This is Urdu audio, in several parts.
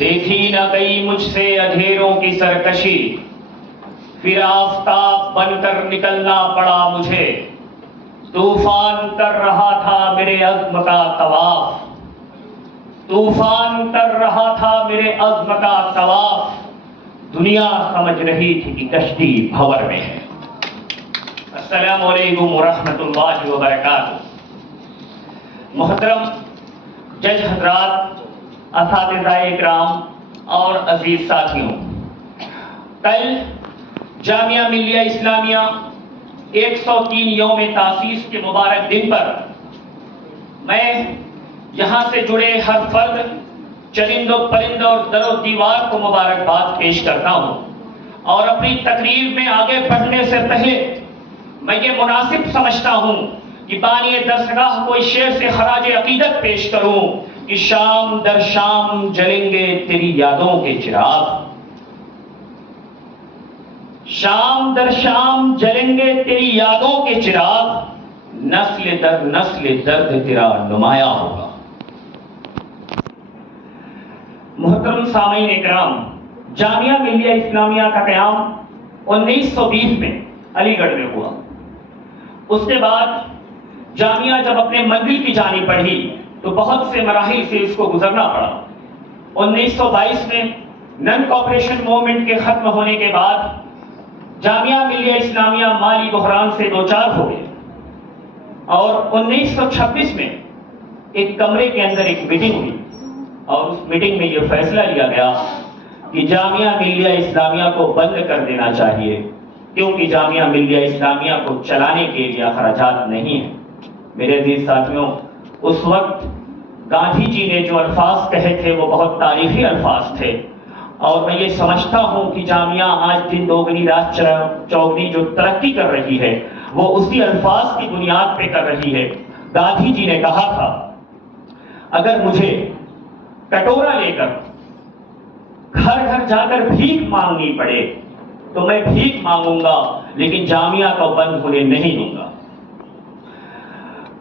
دیکھی نہ گئی مجھ سے اندھیروں کی سرکشی، پھر آفتاب بن کر نکلنا پڑا مجھے، طوفان کر رہا تھا میرے عزم کا طواف، طوفان کر رہا تھا میرے عزم کا طواف، دنیا سمجھ رہی تھی کہ کشتی بھور میں ہے۔ السلام علیکم ورحمۃ اللہ وبرکاتہ۔ محترم جج حضرات، اساتذہ اکرام اور عزیز ساتھیوں، کل جامعہ ملیہ اسلامیہ 103 یوم تاسیس کے مبارک دن پر میں یہاں سے جڑے ہر فرد، چرند و پرند اور در و دیوار کو مبارکباد پیش کرتا ہوں، اور اپنی تقریر میں آگے بڑھنے سے پہلے میں یہ مناسب سمجھتا ہوں کہ بانی درسگاہ کو اس شعر سے خراج عقیدت پیش کروں کہ شام در شام جلیں گے تیری یادوں کے چراغ، شام در شام جلیں گے تیری یادوں کے چراغ، نسل در نسل درد تیرا نمایاں ہوگا۔ محترم سامعین اکرام، جامعہ ملیہ اسلامیہ کا قیام 1920 میں علی گڑھ میں ہوا۔ اس کے بعد جامعہ جب اپنے منزل کی جانب بڑھی تو بہت سے مراحل سے اس کو گزرنا پڑا۔ 1922 میں نن کوآپریشن موومنٹ کے ختم ہونے کے بعد جامعہ ملیہ اسلامیہ مالی بحران سے دوچار ہو گئے، اور 1926 میں ایک کمرے کے اندر ایک میٹنگ ہوئی، اور اس میٹنگ میں یہ فیصلہ لیا گیا کہ جامعہ ملیہ اسلامیہ کو بند کر دینا چاہیے، کیونکہ جامعہ ملیہ اسلامیہ کو چلانے کے لیے اخراجات نہیں ہیں۔ میرے عزیز ساتھیوں، اس وقت گاندھی جی نے جو الفاظ کہے تھے وہ بہت تاریخی الفاظ تھے، اور میں یہ سمجھتا ہوں کہ جامعہ آج دن دوگنی رات چوگنی جو ترقی کر رہی ہے وہ اسی الفاظ کی بنیاد پہ کر رہی ہے۔ گاندھی جی نے کہا تھا، اگر مجھے کٹورا لے کر گھر گھر جا کر بھیک مانگنی پڑے تو میں بھیک مانگوں گا، لیکن جامعہ کو بند ہونے نہیں دوں گا۔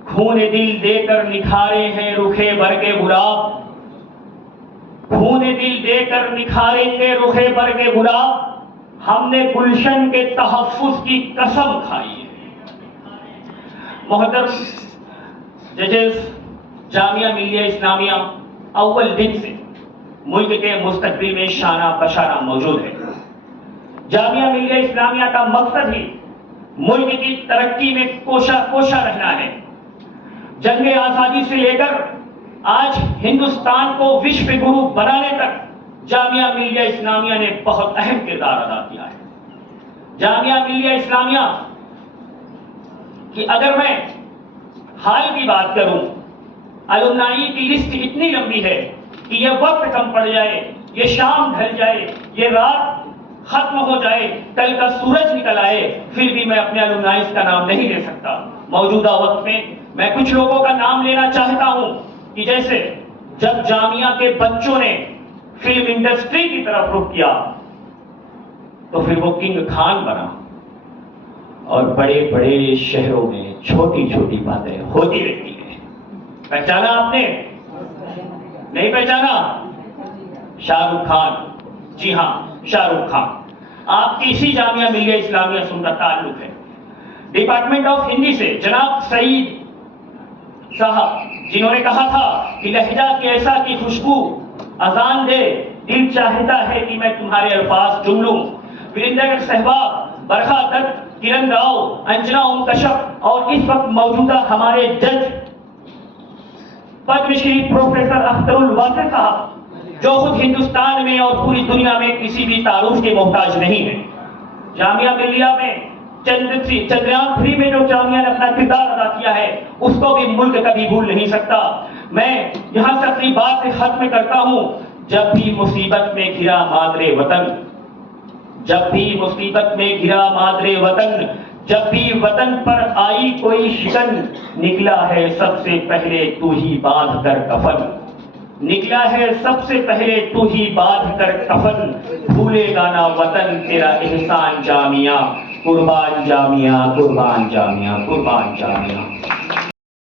خون دل دے کر نکھارے ہیں رخے برگے گلاب، خون دل دے کر نکھاریں گے رخے برگے گلاب، ہم نے گلشن کے تحفظ کی قسم کھائی ہے۔ محترم ججز، جامعہ ملیہ اسلامیہ اول دن سے ملک کے مستقبل میں شانہ بشانہ موجود ہے۔ جامعہ ملیہ اسلامیہ کا مقصد ہی ملک کی ترقی میں کوشاں رہنا ہے۔ جنگ آزادی سے لے کر آج ہندوستان کو وشو گرو بنانے تک جامعہ ملیہ اسلامیہ نے بہت اہم کردار ادا کیا ہے۔ جامعہ ملیہ اسلامیہ کی اگر میں حال کی بات کروں، الومنائی کی لسٹ اتنی لمبی ہے کہ یہ وقت کم پڑ جائے، یہ شام ڈھل جائے، یہ رات ختم ہو جائے، کل کا سورج نکل آئے، پھر بھی میں اپنے الومنائز کا نام نہیں لے سکتا۔ موجودہ وقت میں میں کچھ لوگوں کا نام لینا چاہتا ہوں کہ جیسے جب جامعہ کے بچوں نے فلم انڈسٹری کی طرف رخ کیا تو پھر وہ کنگ خان بنا، اور بڑے بڑے شہروں میں چھوٹی چھوٹی باتیں ہوتی رہتی ہیں۔ پہچانا آپ نے؟ نہیں پہچانا؟ شاہ رخ خان، جی ہاں شاہ رخ خان، آپ کی اسی جامعہ ملیہ اسلامیہ سے ان کا تعلق ہے۔ ڈپارٹمنٹ آف ہندی سے جناب سعید صاحب، جنہوں نے کہا تھا کہ لہجہ کیسا کی خوشبو اذان دے، دل چاہتا ہے کہ میں تمہارے الفاظ چن لوں۔ وریندر سہواگ، برکھا دت، کرن راؤ، انجنا اوم کشپ، اور اس وقت موجودہ ہمارے جج پدم شری پروفیسر اختر الواسع صاحب، جو خود ہندوستان میں اور پوری دنیا میں کسی بھی تعارف کے محتاج نہیں ہے۔ جامعہ ملیہ میں چندریان 3 میں جو جامعہ نے اپنا کردار ادا کیا ہے اس کو بھی ملک کبھی بھول نہیں سکتا۔ میں یہاں سے اپنی بات سے ختم کرتا ہوں۔ جب بھی مصیبت میں گھرا مادر وطن، جب بھی مصیبت میں گھرا مادر وطن، جب بھی وطن پر آئی کوئی شکن، نکلا ہے سب سے پہلے تو ہی باندھ کر کفن، نکلا ہے سب سے پہلے تو ہی باندھ کر کفن، بھولے گا نہ وطن تیرا احسان جامعہ، قربان جامعہ، قربان جامعہ، قربان جامعہ۔